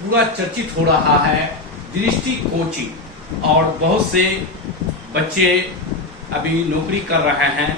पूरा चर्चित हो रहा है दृष्टि कोचिंग, और बहुत से बच्चे अभी नौकरी कर रहे हैं,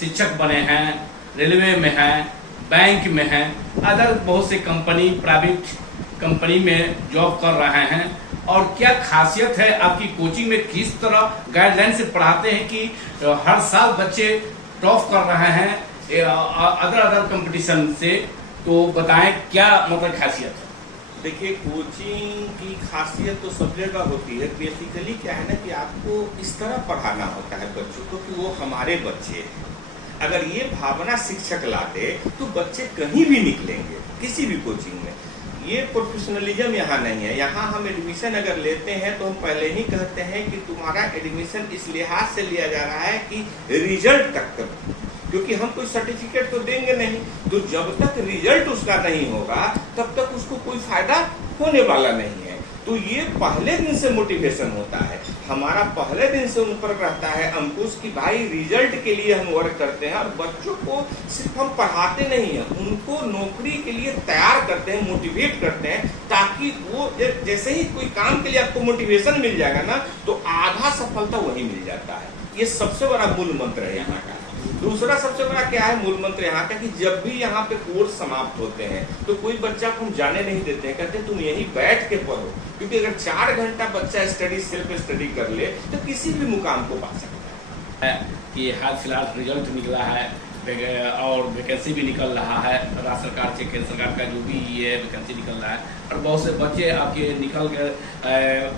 शिक्षक बने हैं, रेलवे में हैं, बैंक में हैं, अदर बहुत से कंपनी, प्राइवेट कंपनी में जॉब कर रहे हैं। और क्या खासियत है आपकी कोचिंग में, किस तरह गाइडलाइन से पढ़ाते हैं कि हर साल बच्चे टॉप कर रहे हैं अदर कंपटीशन से, तो बताएं क्या मतलब खासियत है? देखिए, कोचिंग की खासियत तो सब जगह होती है। बेसिकली क्या है ना कि आपको इस तरह पढ़ाना होता है बच्चों को कि वो हमारे बच्चे हैं। अगर ये भावना शिक्षक लाते तो बच्चे कहीं भी निकलेंगे, किसी भी कोचिंग में। ये प्रोफेशनलिज्म यहाँ नहीं है। यहाँ हम एडमिशन अगर लेते हैं तो हम पहले ही कहते हैं कि तुम्हारा एडमिशन इस लिहाज से लिया जा रहा है कि रिजल्ट तक करो, क्योंकि हम कोई सर्टिफिकेट तो देंगे नहीं। तो जब तक रिजल्ट उसका नहीं होगा तब तक उसको कोई फायदा होने वाला नहीं है। तो ये पहले दिन से मोटिवेशन होता है हमारा, पहले दिन से उन पर रहता है अंकुश कि भाई रिजल्ट के लिए हम वर्क करते हैं। और बच्चों को सिर्फ हम पढ़ाते नहीं हैं, उनको नौकरी के लिए तैयार करते हैं, मोटिवेट करते हैं, ताकि वो जैसे ही कोई काम के लिए आपको मोटिवेशन मिल जाएगा ना, तो आधा सफलता वही मिल जाता है। ये सबसे बड़ा मूल मंत्र है यहाँ का। दूसरा सबसे बड़ा क्या है मूल मंत्र यहाँ का कि जब भी यहाँ पे कोर्स समाप्त होते हैं तो कोई बच्चा को हम जाने नहीं देते हैं, कहते हैं तुम यहीं बैठ के पढ़ो, क्योंकि अगर 4 घंटा बच्चा सेल्फ स्टडी कर ले तो किसी भी मुकाम को पा सकता है। कि हाल फिलहाल रिजल्ट निकला है और वैकेंसी भी निकल रहा है, राज्य सरकार से केंद्र सरकार का जो भी ये वैकेंसी निकल रहा है, और बहुत से बच्चे आपके निकल कर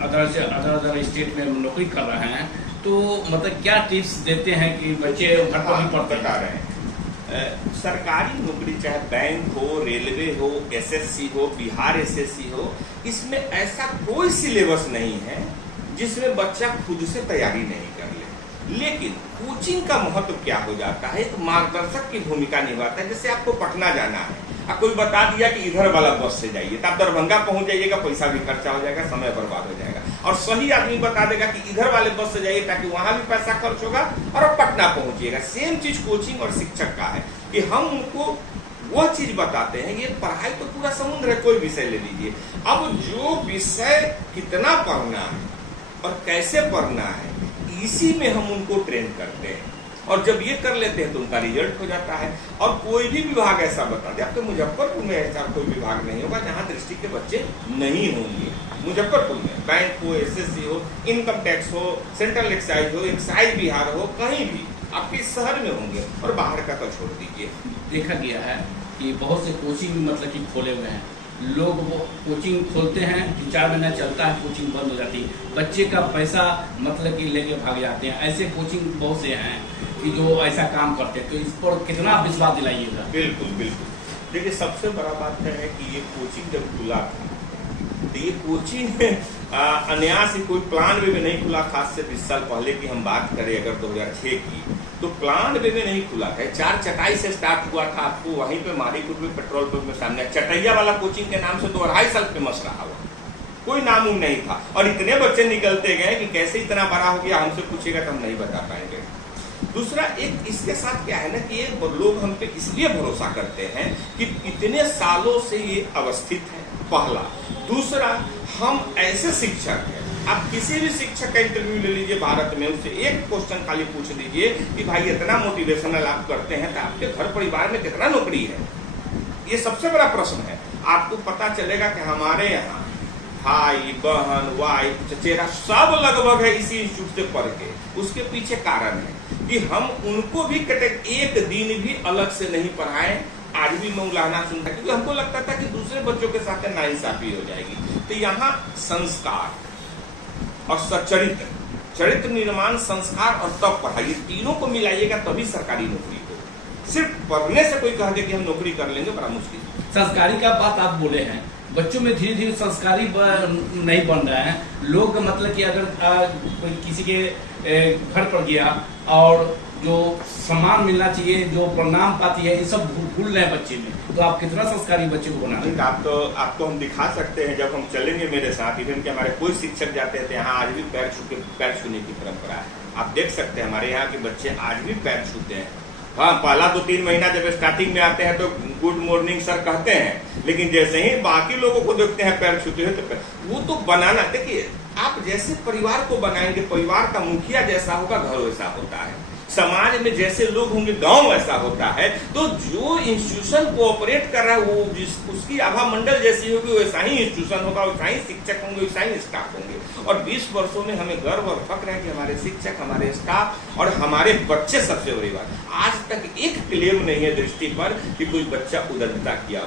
अदर स्टेट में नौकरी कर रहे हैं। तो मतलब क्या टिप्स देते हैं कि बच्चे घर पर ही पढ़ते रहे हैं? सरकारी नौकरी चाहे बैंक हो, रेलवे हो, एसएससी हो, बिहार एसएससी हो, इसमें ऐसा कोई सिलेबस नहीं है जिसमें बच्चा खुद से तैयारी नहीं कर ले। लेकिन कोचिंग का महत्व क्या हो जाता है, एक मार्गदर्शक की भूमिका निभाता है। जैसे आपको पटना जाना है, कोई बता दिया कि इधर वाला बस से जाइए, तो आप दरभंगा पहुंच जाइएगा, पैसा भी खर्चा हो जाएगा, समय बर्बाद हो जाएगा। और सही आदमी बता देगा कि इधर वाले बस से जाइए, ताकि वहां भी पैसा खर्च होगा और आप पटना पहुंचिएगा। सेम चीज कोचिंग और शिक्षक का है कि हम उनको वह चीज बताते हैं। ये पढ़ाई तो पूरा समुद्र है, कोई विषय ले लीजिए। अब जो विषय कितना पढ़ना है और कैसे पढ़ना है, इसी में हम उनको ट्रेन करते हैं। और जब ये कर लेते हैं तो उनका रिजल्ट हो जाता है। और कोई भी विभाग ऐसा बता दे, अब तो मुजफ्फरपुर में ऐसा कोई विभाग नहीं होगा जहां दृष्टि के बच्चे नहीं होंगे। मुजफ्फरपुर में बैंक हो, एसएससी हो, इनकम टैक्स हो, सेंट्रल एक्साइज हो, एक्साइज बिहार हो, कहीं भी आपके शहर में होंगे। और बाहर का तो छोड़ दीजिए। देखा गया है कि बहुत से कोचिंग मतलब कि खोले हुए हैं लोग, वो कोचिंग खोलते हैं, 3-4 महीना चलता है, कोचिंग बंद हो जाती है, बच्चे का पैसा मतलब कि लेके भाग जाते हैं। ऐसे कोचिंग बहुत से हैं कि जो ऐसा काम करते हैं, तो इस पर कितना विश्वास दिलाइएगा? बिल्कुल बिल्कुल। देखिए, सबसे बड़ा बात है कि ये कोचिंग जब खुला था तो ये कोचिंग अन्यास ही कोई प्लान वे में नहीं खुला। खास से 20 साल पहले की हम बात करें अगर 2006 की, तो प्लान वे में नहीं खुला था। 4 चटाई से स्टार्ट हुआ था। आपको वहीं पे मारीपुर में पेट्रोल पंप में सामने चटैया वाला कोचिंग के नाम से 2-2.5 साल फेमस रहा हुआ, कोई नाम नहीं था। और इतने बच्चे निकलते गए कि कैसे इतना बड़ा हो गया, हमसे पूछेगा तो हम नहीं बता पाएंगे। दूसरा एक इसके साथ क्या है ना कि ये लोग हम पे इसलिए भरोसा करते हैं कि इतने सालों से ये अवस्थित है, पहला। दूसरा, हम ऐसे शिक्षक हैं, आप किसी भी शिक्षक का इंटरव्यू ले लीजिए भारत में, उससे एक क्वेश्चन खाली पूछ लीजिए कि भाई इतना मोटिवेशनल आप करते हैं तो आपके घर परिवार में कितना नौकरी है। ये सबसे बड़ा प्रश्न है। आपको पता चलेगा कि हमारे यहाँ भाई बहन वाइफ चचेरा सब लगभग है इसी इंस्टीट्यूट से पढ़ के। उसके पीछे कारण है कि हम उनको भी एक दिन भी अलग से नहीं पढ़ाए। आज भी मैं उलाहना सुनता, क्योंकि हमको लगता था कि दूसरे बच्चों के साथ नाइंसाफी हो जाएगी। तो यहाँ संस्कार और सचरित्र, चरित्र निर्माण, संस्कार और तब पढ़ाई, तीनों को मिलाइएगा तभी सरकारी नौकरी हो। सिर्फ पढ़ने से कोई कह दे कि हम नौकरी कर लेंगे, बड़ा मुश्किल। संस्कारी का बात आप बोले हैं, बच्चों में धीरे धीरे संस्कारी नहीं बन रहे हैं लोग। मतलब कि अगर कोई किसी के घर पर गया और जो सम्मान मिलना चाहिए, जो प्रणाम पाती है, ये सब भूल रहे हैं बच्चे में। तो आप कितना संस्कारी बच्चे को बना रहे हैं? आपको हम दिखा सकते हैं, जब हम चलेंगे मेरे साथ, इवन कि हमारे कोई शिक्षक जाते थे यहाँ, आज भी पैर छूने की परंपरा है। आप देख सकते हैं हमारे यहाँ के बच्चे आज भी पैर छूते हैं। हाँ, पहला 2-3 महीना जब स्टार्टिंग में आते हैं तो गुड मॉर्निंग सर कहते हैं, लेकिन जैसे ही बाकी लोगों को देखते हैं पैर छूते हैं तो वो तो बनाना, देखिए आप जैसे परिवार को बनाएंगे, परिवार का मुखिया जैसा होगा घर वैसा होता है, समाज में जैसे लोग होंगे गांव वैसा होता है। तो जो इंस्टीट्यूशन कोऑपरेट कर रहा है वो उसकी आभा मंडल जैसी होगी वैसा ही इंस्टीट्यूशन होगा, वैसा ही शिक्षक होंगे, वैसा ही स्टाफ होंगे। और 20 वर्षों में हमें गर्व और फक्र है कि हमारे शिक्षक, हमारे स्टाफ और हमारे बच्चे सबसे बड़ी बात, आज तक एक क्लेम नहीं है दृष्टि पर कि कोई बच्चा उदंडता किया।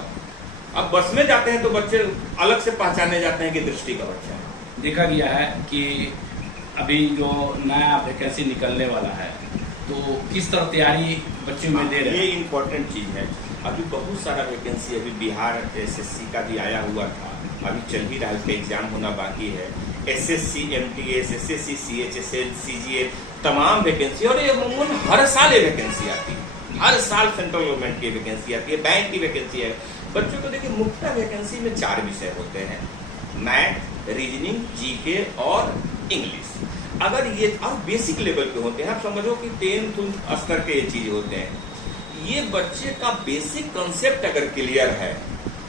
अब बस में जाते हैं तो बच्चे अलग से पहचाने जाते हैं कि दृष्टि का बच्चा है। देखा गया है कि अभी जो नया वैकेंसी निकलने वाला है तो किस तरह तैयारी बच्चे में दे रहे हैं? ये इम्पोर्टेंट चीज है। अभी बहुत सारा वैकेंसी अभी बिहार एसएससी का भी आया हुआ था, अभी चल ही रहा है, उसका एग्जाम होना बाकी है। SSC, MTS, SSC, CHSL, CGL, तमाम वैकेंसी, और ये हर साल ये वैकेंसी आती है, हर साल सेंट्रल गवर्नमेंट की वैकेंसी आती है, बैंक की वैकेंसी है। बच्चों को देखिए मुख्य वैकेंसी में 4 विषय होते हैं, मैथ, रीजनिंग, जीके और इंग्लिश। अगर ये और बेसिक लेवल के होते हैं, आप समझो कि 10th स्तर के ये चीज होते हैं। ये बच्चे का बेसिक कंसेप्ट अगर क्लियर है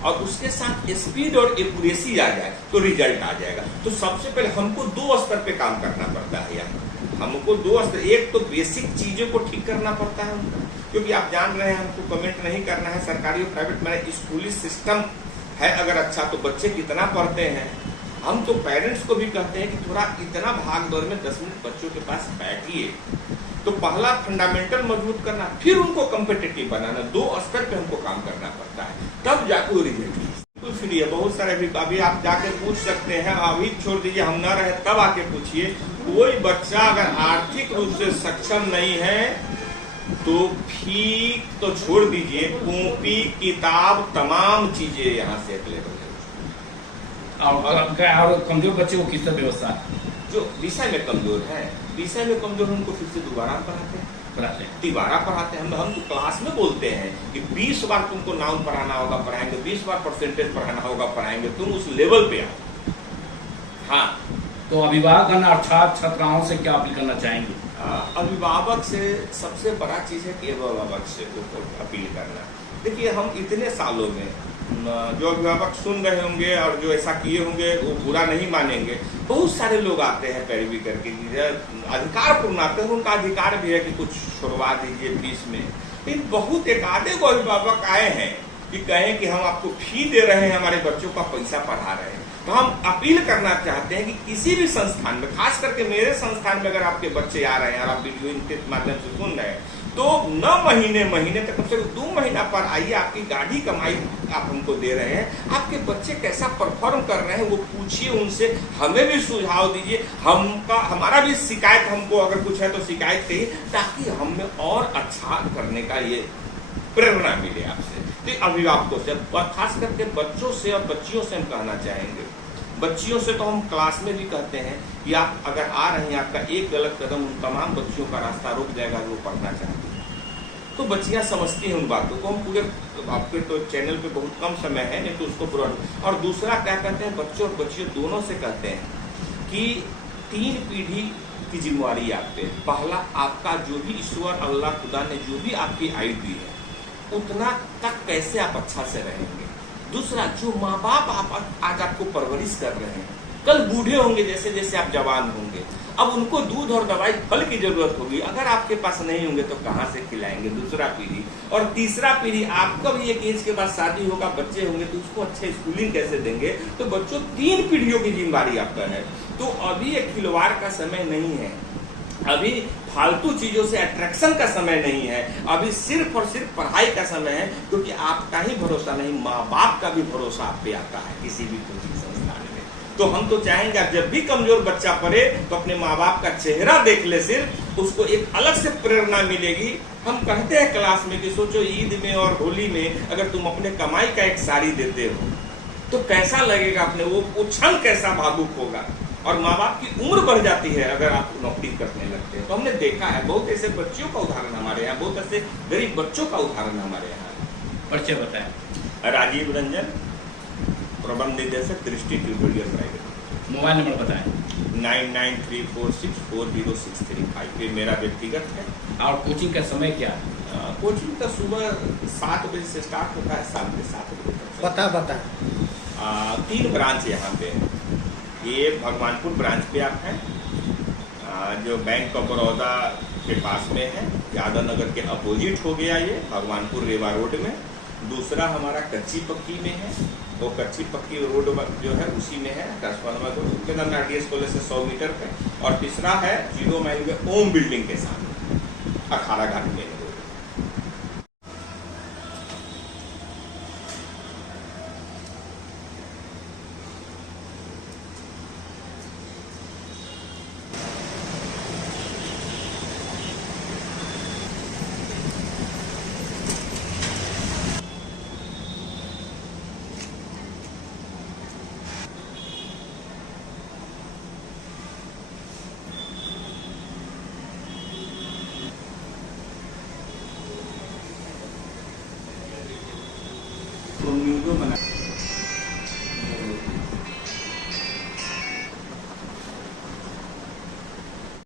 और उसके साथ स्पीड और एक्यूरेसी आ जाए तो रिजल्ट आ जाएगा। तो सबसे पहले हमको 2 स्तर पे काम करना पड़ता है यहाँ, हमको 2 स्तर, एक तो बेसिक चीजों को ठीक करना पड़ता है उनका, क्योंकि आप जान रहे हैं हमको कमेंट नहीं करना है, सरकारी और प्राइवेट में स्कूली सिस्टम है अगर अच्छा तो बच्चे कितना पढ़ते हैं। हम तो पेरेंट्स को भी कहते हैं कि थोड़ा इतना भाग दौड़ में 10 मिनट बच्चों के पास बैठिए। तो पहला फंडामेंटल मजबूत करना, फिर उनको कम्पिटिटिव बनाना, 2 स्तर पे हमको काम करना पड़ता है, तब जाके वो रिजल्ट। तो फ्री है, बहुत सारे अभी आप जाके पूछ सकते हैं, अभी छोड़ दीजिए, हम ना रहे तब आके पूछिए। कोई बच्चा अगर आर्थिक रूप से सक्षम नहीं है तो फी तो छोड़ दीजिए, कॉपी किताब तमाम चीजें यहाँ से अवेलेबल है। और कमजोर बच्चे को किस तरह व्यवस्था? जो विषय में कमजोर है, विषय में कमजोर उनको फिर से दोबारा पढ़ाते हैं, तिबारा पढ़ाते हैं। हम तो क्लास में बोलते हैं कि 20 बार तुमको नाउन पढ़ाना होगा, पढ़ाएंगे, 20 बार परसेंटेज पढ़ाना होगा, पढ़ाएंगे, तुम उस लेवल पे आओ। हाँ, तो अभिभावक और छात्र छात्राओं से क्या अपील करना चाहेंगे? अभिभावक से सबसे बड़ा चीज है कि अभिभावक से अपील करना। देखिए हम इतने सालों में जो अभिभावक सुन रहे होंगे और जो ऐसा किए होंगे वो बुरा नहीं मानेंगे। बहुत सारे लोग आते हैं पैरवी करके, अधिकार पूर्ण आते हैं, उनका अधिकार भी है कि कुछ छुड़वा दीजिए फीस में। लेकिन बहुत एक आधे को अभिभावक आए हैं कि कहें कि हम आपको फी दे रहे हैं, हमारे बच्चों का पैसा पढ़ा रहे हैं। तो हम अपील करना चाहते हैं कि किसी भी संस्थान में, खास करके मेरे संस्थान में अगर आपके बच्चे आ रहे हैं और आप वीडियो के माध्यम से सुन रहे हैं तो 9 महीने तक, कम से कम 2 महीना पर आइए, आपकी गाढ़ी कमाई आप हमको दे रहे हैं, आपके बच्चे कैसा परफॉर्म कर रहे हैं वो पूछिए उनसे, हमें भी सुझाव दीजिए, हमारा भी शिकायत, हमको अगर कुछ है तो शिकायत करिए, ताकि हमें और अच्छा करने का ये प्रेरणा मिले आपसे। तो अभिभावकों से, खास करके बच्चों से और बच्चियों से हम कहना चाहेंगे। बच्चियों से तो हम क्लास में भी कहते हैं कि आप अगर आ रहे हैं, आपका एक गलत कदम उन तमाम बच्चियों का रास्ता रोक जाएगा जो पढ़ना चाहते हैं। तो बच्चियां समझती हैं उन बातों को। हम पूरे आपके तो चैनल पे बहुत कम समय है, नहीं तो उसको पूरा। और दूसरा क्या कहते हैं, बच्चों और बच्चियों दोनों से कहते हैं कि 3 पीढ़ी की जिम्मेवारी आप पे। पहला, आपका जो भी ईश्वर अल्लाह खुदा ने जो भी आपकी आयु दी है उतना तक कैसे आप अच्छा से रहेंगे। दूसरा, जो माँ बाप आप आज आपको परवरिश कर रहे हैं, कल बूढ़े होंगे, जैसे जैसे आप जवान होंगे, अब उनको दूध और दवाई फल की जरूरत होगी, अगर आपके पास नहीं होंगे तो कहाँ से खिलाएंगे। दूसरा पीढ़ी। और तीसरा पीढ़ी, आपका भी एक एज के बाद शादी होगा, बच्चे होंगे, तो उसको अच्छे स्कूलिंग कैसे देंगे। तो बच्चों, 3 पीढ़ियों की जिम्मेदारी आप पर है। तो अभी एक खिलवाड़ का समय नहीं है, अभी फालतू चीजों से अट्रैक्शन का समय नहीं है, अभी सिर्फ और सिर्फ पढ़ाई का समय है। क्योंकि आपका ही भरोसा नहीं, माँ बाप का भी भरोसा आप पे आता है किसी भी कोचिंग संस्थान में। तो हम तो चाहेंगे जब भी कमजोर बच्चा पढ़े तो अपने माँ बाप का चेहरा देख ले, सिर्फ उसको एक अलग से प्रेरणा मिलेगी। हम कहते हैं क्लास में कि सोचो ईद में और होली में अगर तुम अपने कमाई का एक साड़ी देते हो तो कैसा लगेगा, अपने वो क्षण कैसा भावुक होगा। और माँ बाप की उम्र बढ़ जाती है अगर आप नौकरी करने लगते हैं। तो हमने देखा है बहुत ऐसे बच्चियों का उदाहरण हमारे यहाँ, बहुत ऐसे गरीब बच्चों का उदाहरण हमारे यहाँ। परिचय बताएं। राजीव रंजन, प्रबंध निदेशक, दृष्टि ट्यूटोरियल प्राइवेट। मोबाइल नंबर बताएं। 9934640635। ये मेरा व्यक्तिगत है। और कोचिंग का समय क्या है? कोचिंग का सुबह 7 बजे से स्टार्ट होता है, शाम के 7 बजे तक। बता 3 ब्रांच यहाँ पे है। ये भगवानपुर ब्रांच पे आप हैं, जो बैंक ऑफ बड़ौदा के पास में है, यादव नगर के अपोजिट हो गया ये, भगवानपुर रेवा रोड में। दूसरा हमारा कच्ची पक्की में है, वो कच्ची पक्की रोड जो है उसी में है, ट्रांसफार्मर रोड आरटीएस कॉलेज से 100 मीटर पे। और तीसरा है 0 माइल में ओम बिल्डिंग के सामने, अखाड़ा घाट में रोड। न्यूज़ो बना